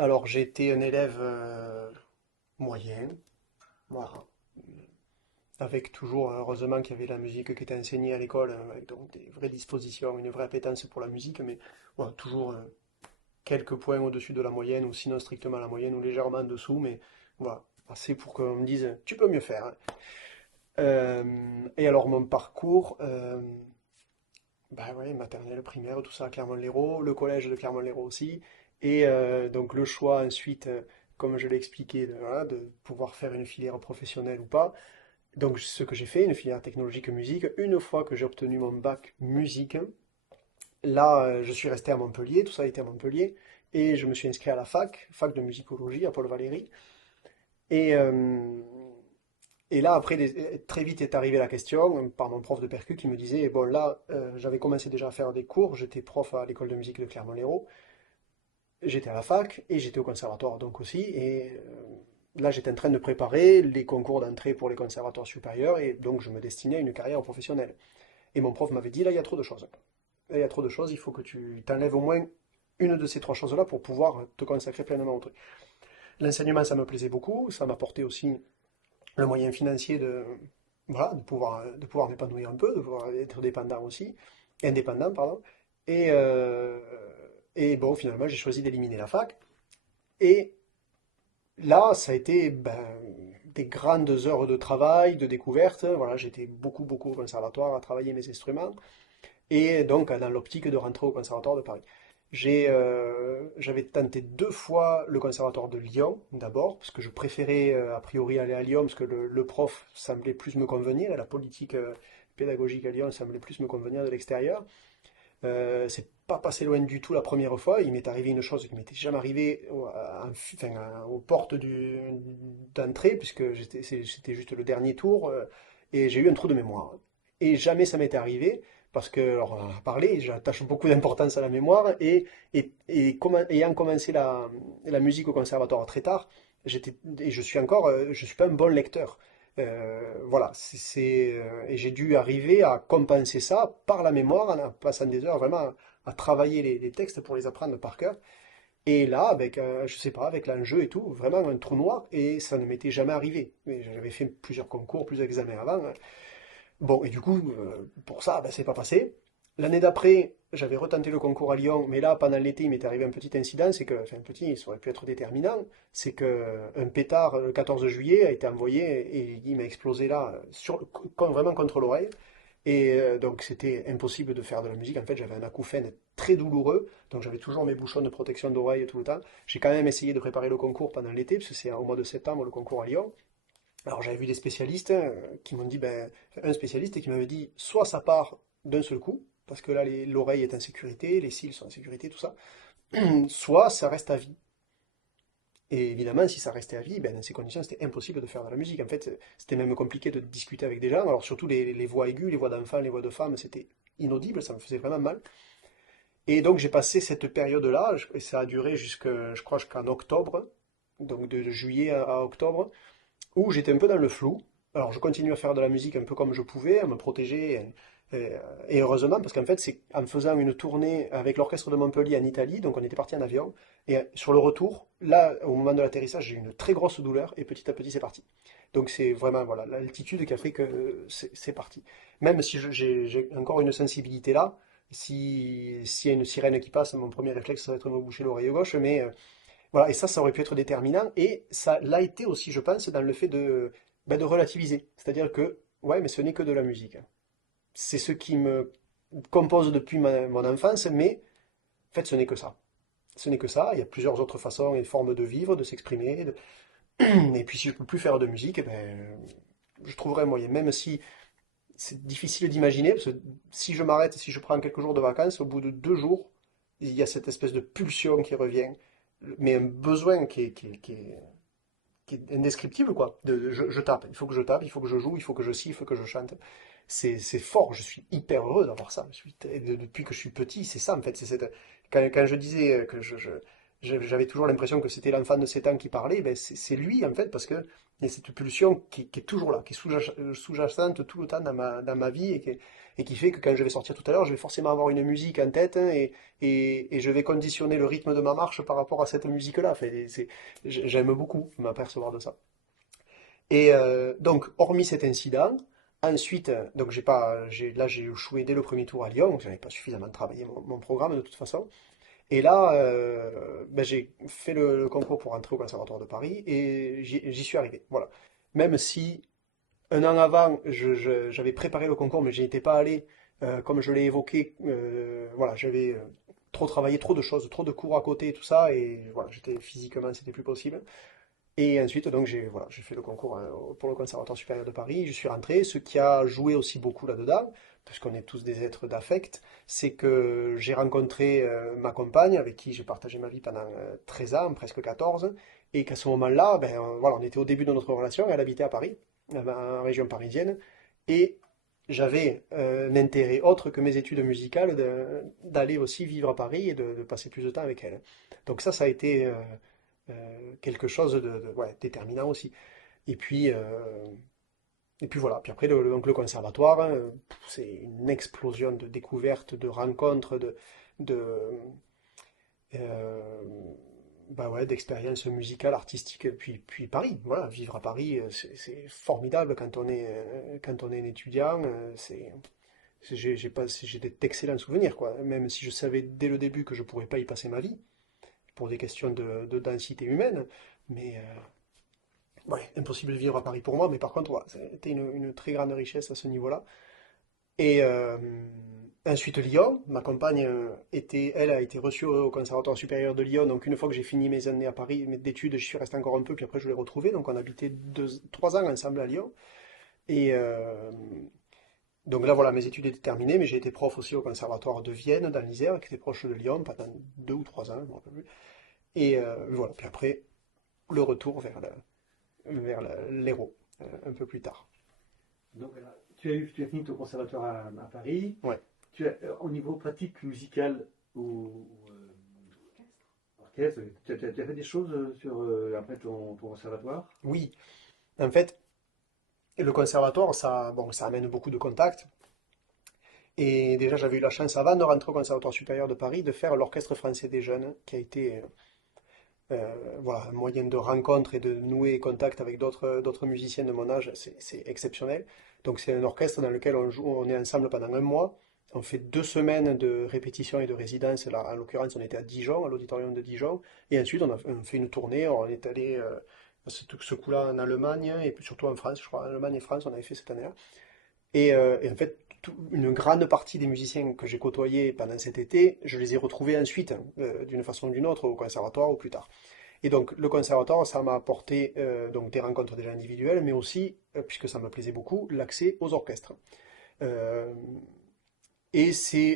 Alors, j'ai été un élève moyen, voilà. Avec toujours, heureusement qu'il y avait la musique qui était enseignée à l'école, avec donc des vraies dispositions, une vraie appétence pour la musique, mais voilà, toujours quelques points au-dessus de la moyenne, ou sinon strictement la moyenne, ou légèrement en dessous, mais voilà, assez pour qu'on me dise, tu peux mieux faire, hein. Et alors, mon parcours, bah ouais, maternelle, primaire, tout ça à Clermont-Lérault, le collège de Clermont-Lérault aussi, et donc le choix ensuite, comme je l'ai expliqué, voilà, de pouvoir faire une filière professionnelle ou pas. Donc ce que j'ai fait, une filière technologique musique, une fois que j'ai obtenu mon bac musique, là je suis resté à Montpellier, tout ça a été à Montpellier, et je me suis inscrit à la fac de musicologie à Paul Valéry, et, euh, et là, après, très vite est arrivée la question par mon prof de percu qui me disait, bon là, j'avais commencé déjà à faire des cours, j'étais prof à l'école de musique de Clermont-Lérault, j'étais à la fac et j'étais au conservatoire donc aussi, et là j'étais en train de préparer les concours d'entrée pour les conservatoires supérieurs, et donc je me destinais à une carrière professionnelle. Et mon prof m'avait dit, là il y a trop de choses. Là, il y a trop de choses, il faut que tu t'enlèves au moins une de ces trois choses-là pour pouvoir te consacrer pleinement au truc. L'enseignement, ça me plaisait beaucoup, ça m'apportait aussi le moyen financier de, voilà, de pouvoir m'épanouir un peu, de pouvoir être dépendant aussi, indépendant, pardon. Et, euh, et bon, finalement, j'ai choisi d'éliminer la fac. Et là, ça a été ben, des grandes heures de travail, de découverte. Voilà, j'étais beaucoup, beaucoup au conservatoire à travailler mes instruments. Et donc, dans l'optique de rentrer au conservatoire de Paris. J'avais tenté deux fois le conservatoire de Lyon, d'abord, parce que je préférais a priori aller à Lyon, parce que le prof semblait plus me convenir, et la politique pédagogique à Lyon semblait plus me convenir de l'extérieur. C'est pas passé loin du tout la première fois. Il m'est arrivé une chose qui m'était jamais arrivé aux portes d'entrée, puisque c'était juste le dernier tour, et j'ai eu un trou de mémoire. Et jamais ça m'était arrivé, parce que, alors on en a parlé, j'attache beaucoup d'importance à la mémoire, ayant commencé la musique au conservatoire très tard, et je suis encore, je suis pas un bon lecteur. Voilà, et j'ai dû arriver à compenser ça par la mémoire en passant des heures vraiment à travailler les textes pour les apprendre par cœur. Et là, avec, je sais pas, avec l'enjeu et tout, vraiment un trou noir, et ça ne m'était jamais arrivé. Mais j'avais fait plusieurs concours, plusieurs examens avant. Bon, et du coup, pour ça, ben, c'est pas passé. L'année d'après, j'avais retenté le concours à Lyon, mais là, pendant l'été, il m'est arrivé un petit incident, c'est que, enfin, un petit, ça aurait pu être déterminant, c'est que un pétard, le 14 juillet, a été envoyé et il m'a explosé là, vraiment contre l'oreille. Et donc, c'était impossible de faire de la musique. En fait, j'avais un acouphène très douloureux, donc j'avais toujours mes bouchons de protection d'oreille tout le temps. J'ai quand même essayé de préparer le concours pendant l'été, parce que c'est au mois de septembre le concours à Lyon. Alors j'avais vu des spécialistes qui m'ont dit, ben, un spécialiste qui m'avait dit, soit ça part d'un seul coup, parce que là l'oreille est en sécurité, les cils sont en sécurité, tout ça, soit ça reste à vie. Et évidemment, si ça restait à vie, ben, dans ces conditions, c'était impossible de faire de la musique. En fait, c'était même compliqué de discuter avec des gens. Alors surtout les voix aiguës, les voix d'enfants, les voix de femmes, c'était inaudible, ça me faisait vraiment mal. Et donc j'ai passé cette période-là, et ça a duré je crois, jusqu'en octobre, donc de juillet à octobre, où j'étais un peu dans le flou. Alors je continue à faire de la musique un peu comme je pouvais, à me protéger, et heureusement, parce qu'en fait, c'est en faisant une tournée avec l'orchestre de Montpellier en Italie, donc on était parti en avion, et sur le retour, là, au moment de l'atterrissage, j'ai eu une très grosse douleur, et petit à petit, c'est parti. Donc c'est vraiment voilà, l'altitude qui a fait que c'est parti. Même si j'ai encore une sensibilité là, s'il y a une sirène qui passe, mon premier réflexe, ça va être de me boucher l'oreille gauche, mais voilà, et ça aurait pu être déterminant, et ça l'a été aussi, je pense, dans le fait de, ben, de relativiser. C'est-à-dire que, ouais, mais ce n'est que de la musique. C'est ce qui me compose depuis mon enfance, mais en fait, ce n'est que ça. Ce n'est que ça, il y a plusieurs autres façons et formes de vivre, de s'exprimer, et puis si je ne peux plus faire de musique, eh ben, je trouverai un moyen, même si c'est difficile d'imaginer, parce que si je m'arrête, si je prends quelques jours de vacances, au bout de 2 jours, il y a cette espèce de pulsion qui revient, mais un besoin qui est indescriptible, quoi. Je tape, il faut que je tape, il faut que je joue, il faut que je siffle, que je chante. C'est fort, je suis hyper heureux d'avoir ça. Depuis que je suis petit, c'est ça, en fait. Quand je disais que j'avais toujours l'impression que c'était l'enfant de 7 ans qui parlait, ben c'est lui en fait, parce que il y a cette pulsion qui est toujours là, qui est sous-jacente tout le temps dans ma vie et qui fait que quand je vais sortir tout à l'heure, je vais forcément avoir une musique en tête, hein, et je vais conditionner le rythme de ma marche par rapport à cette musique-là. Enfin, j'aime beaucoup m'apercevoir de ça. Et donc, hormis cet incident, ensuite, donc là j'ai échoué dès le premier tour à Lyon, donc je n'avais pas suffisamment travaillé mon programme de toute façon. Et là, ben, j'ai fait le concours pour entrer au Conservatoire de Paris et j'y suis arrivé. Voilà. Même si un an avant, j'avais préparé le concours, mais je n'y étais pas allé, comme je l'ai évoqué, voilà, j'avais trop travaillé, trop de choses, trop de cours à côté, tout ça, et voilà, j'étais physiquement, c'était plus possible. Et ensuite, donc, j'ai fait le concours pour le Conservatoire supérieur de Paris. Je suis rentré. Ce qui a joué aussi beaucoup là-dedans, puisqu'on est tous des êtres d'affect, c'est que j'ai rencontré ma compagne, avec qui j'ai partagé ma vie pendant 13 ans, presque 14, et qu'à ce moment-là, ben, voilà, on était au début de notre relation. Elle habitait à Paris, en région parisienne, et j'avais un intérêt autre que mes études musicales d'aller aussi vivre à Paris et de passer plus de temps avec elle. Donc ça a été quelque chose ouais, déterminant aussi. Et puis, euh, et puis voilà, puis après donc le conservatoire, hein, c'est une explosion de découvertes, de rencontres, de, euh, bah ouais, d'expériences musicales, artistiques. Puis Paris, voilà, vivre à Paris, c'est formidable quand on est un étudiant. J'ai d'excellents souvenirs, quoi. Même si je savais dès le début que je ne pourrais pas y passer ma vie, pour des questions de densité humaine. Mais ouais, impossible de vivre à Paris pour moi, mais par contre, ouais, c'était une très grande richesse à ce niveau-là. Et ensuite Lyon, ma compagne elle a été reçue au Conservatoire supérieur de Lyon, donc une fois que j'ai fini mes années à Paris, mes d'études, je suis resté encore un peu, puis après je l'ai retrouvée, donc on habitait 3 ans ensemble à Lyon. Et donc là voilà, mes études étaient terminées, mais j'ai été prof aussi au Conservatoire de Vienne, dans l'Isère, qui était proche de Lyon, pendant 2 ou 3 ans, je me rappelle plus. Et voilà, puis après, le retour vers l'Hérault, un peu plus tard. Donc, tu as fini ton conservatoire à Paris. Ouais. Au niveau pratique musical ou orchestre, tu as fait des choses après ton conservatoire? Oui, en fait, le conservatoire, ça, bon, ça amène beaucoup de contacts. Et déjà, j'avais eu la chance, avant de rentrer au Conservatoire supérieur de Paris, de faire l'Orchestre français des jeunes, qui a été voilà, un moyen de rencontre et de nouer contact avec d'autres musiciens de mon âge. C'est exceptionnel. Donc, c'est un orchestre dans lequel on joue, on est ensemble pendant un mois. On fait 2 semaines de répétition et de résidence. Là, en l'occurrence, on était à Dijon, à l'auditorium de Dijon. Et ensuite, on fait une tournée. On est allé ce coup-là en Allemagne et puis surtout en France, je crois. Allemagne et France, on avait fait cette année-là. Et en fait, une grande partie des musiciens que j'ai côtoyés pendant cet été, je les ai retrouvés ensuite, d'une façon ou d'une autre, au conservatoire ou plus tard. Et donc, le conservatoire, ça m'a apporté donc des rencontres déjà individuelles, mais aussi, puisque ça me plaisait beaucoup, l'accès aux orchestres. Euh, et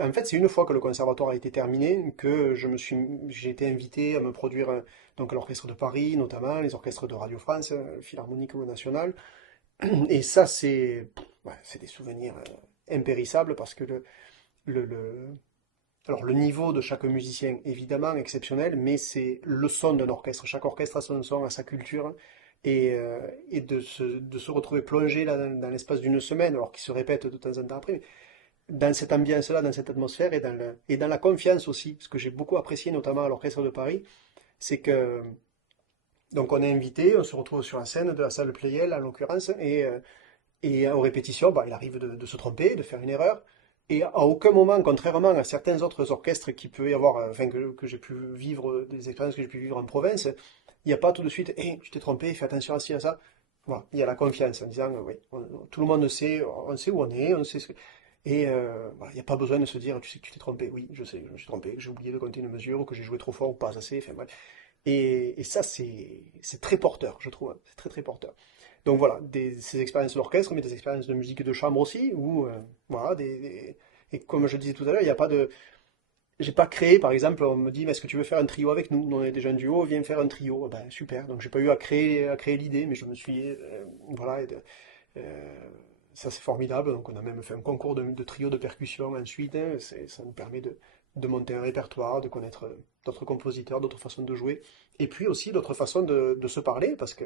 en fait, c'est une fois que le conservatoire a été terminé que j'ai été invité à me produire donc à l'orchestre de Paris, notamment les orchestres de Radio France, Philharmonique ou National. Et ça, ouais, c'est des souvenirs impérissables parce que le, alors le niveau de chaque musicien, évidemment, exceptionnel, mais c'est le son d'un orchestre. Chaque orchestre a son son, a sa culture. Et de se retrouver plongé là, dans l'espace d'une semaine, alors qu'il se répète de temps en temps après, mais dans cette ambiance-là, dans cette atmosphère et dans la confiance aussi, ce que j'ai beaucoup apprécié, notamment à l'Orchestre de Paris, c'est que donc on est invité, on se retrouve sur la scène de la salle Pleyel en l'occurrence, et aux répétitions, bah, il arrive de se tromper, de faire une erreur. Et à aucun moment, contrairement à certains autres orchestres qui peut y avoir, enfin que j'ai pu vivre, des expériences que j'ai pu vivre en province, il n'y a pas tout de suite, hé, tu t'es trompé, fais attention à ci, à ça. Voilà, il y a la confiance en disant, oui, tout le monde sait, on sait où on est, on sait ce que... Et voilà, il n'y a pas besoin de se dire, tu sais que tu t'es trompé, oui, je sais, je me suis trompé, que j'ai oublié de compter une mesure, ou que j'ai joué trop fort ou pas assez, enfin bref. Et ça, c'est très porteur, je trouve, hein. C'est très très porteur. Donc voilà, ces expériences d'orchestre, mais des expériences de musique de chambre aussi, où, voilà, et comme je disais tout à l'heure, il n'y a pas de... J'ai pas créé, par exemple, on me dit, mais est-ce que tu veux faire un trio avec nous? Nous, on est déjà un duo, viens faire un trio. Ben, super, donc j'ai pas eu à créer l'idée, mais je me suis... voilà, euh, ça c'est formidable, donc on a même fait un concours de trio de percussion ensuite, hein. Ça nous permet de monter un répertoire, de connaître d'autres compositeurs, d'autres façons de jouer, et puis aussi d'autres façons de se parler, parce que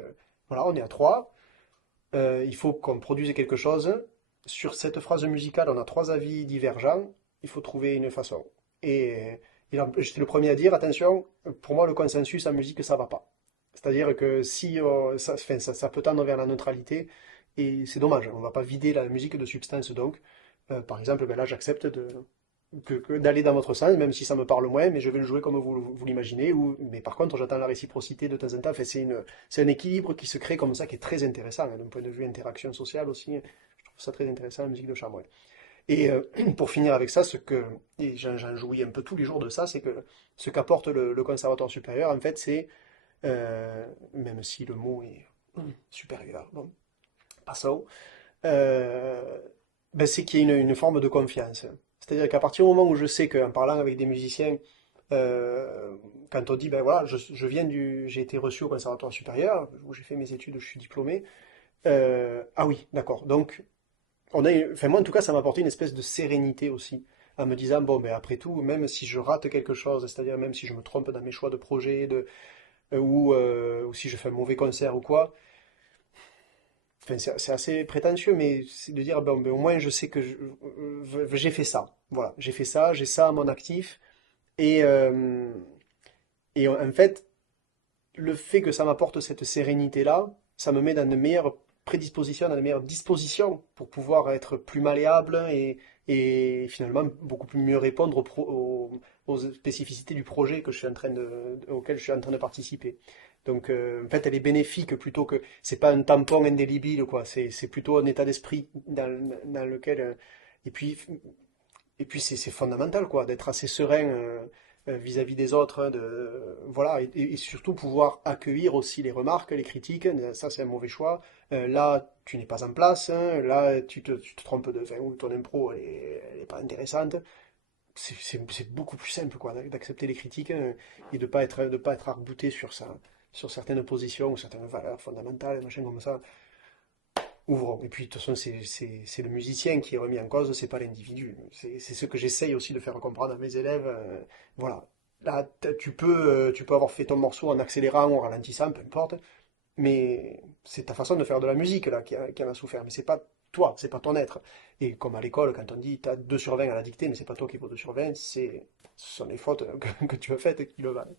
voilà, on est à trois, il faut qu'on produise quelque chose. Sur cette phrase musicale, on a trois avis divergents, il faut trouver une façon. Et, j'étais le premier à dire, attention, pour moi le consensus en musique, ça va pas. C'est-à-dire que si ça, enfin, ça peut tendre vers la neutralité, et c'est dommage, on ne va pas vider la musique de substance donc. Par exemple, ben là j'accepte d'aller dans votre sens, même si ça me parle moins, mais je vais le jouer comme vous l'imaginez. Mais par contre, j'attends la réciprocité de temps en temps. Enfin, c'est un équilibre qui se crée comme ça, qui est très intéressant, hein, d'un point de vue interaction sociale aussi. Je trouve ça très intéressant, la musique de chambre. Ouais. Et pour finir avec ça, et j'en jouis un peu tous les jours de ça, c'est que ce qu'apporte le conservatoire supérieur, en fait, c'est, même si le mot est supérieur, bon, passons, euh, ben, c'est qu'il y a une forme de confiance. C'est-à-dire qu'à partir du moment où je sais qu'en parlant avec des musiciens, euh, quand on dit, ben voilà, j'ai été reçu au conservatoire supérieur, où j'ai fait mes études, je suis diplômé, ah oui, d'accord. Donc, enfin moi en tout cas, ça m'a apporté une espèce de sérénité aussi, en me disant, bon, ben après tout, même si je rate quelque chose, c'est-à-dire même si je me trompe dans mes choix de projet, ou si je fais un mauvais concert ou quoi, enfin, c'est assez prétentieux, mais c'est de dire, bon, ben, au moins je sais que j'ai fait ça. Voilà, j'ai fait ça, j'ai ça à mon actif. Et, en fait, le fait que ça m'apporte cette sérénité-là, ça me met dans de meilleures prédispositions, dans de meilleures dispositions pour pouvoir être plus malléable et finalement beaucoup plus mieux répondre aux spécificités du projet que je suis en train auquel je suis en train de participer. Donc en fait, elle est bénéfique plutôt que c'est pas un tampon indélébile quoi. C'est plutôt un état d'esprit dans lequel et puis c'est fondamental, quoi, d'être assez serein vis-à-vis des autres, hein, voilà, et surtout pouvoir accueillir aussi les remarques, les critiques. Ça, c'est un mauvais choix. Là, tu n'es pas en place. Hein, là, tu te trompes enfin, ou ton impro, elle est pas intéressante. C'est beaucoup plus simple, quoi, d'accepter les critiques hein, et de pas être arc-bouté sur certaines positions ou certaines valeurs fondamentales, machin comme ça. Ouvrons. Et puis, de toute façon, c'est le musicien qui est remis en cause, c'est pas l'individu. C'est ce que j'essaye aussi de faire comprendre à mes élèves. Voilà. Là, tu peux avoir fait ton morceau en accélérant ou en ralentissant, peu importe, mais c'est ta façon de faire de la musique là qui en a souffert. Mais c'est pas toi, c'est pas ton être. Et comme à l'école, quand on dit tu as 2 sur 20 à la dictée, mais c'est pas toi qui vaut 2 sur 20, ce sont les fautes que tu as faites qui le valent.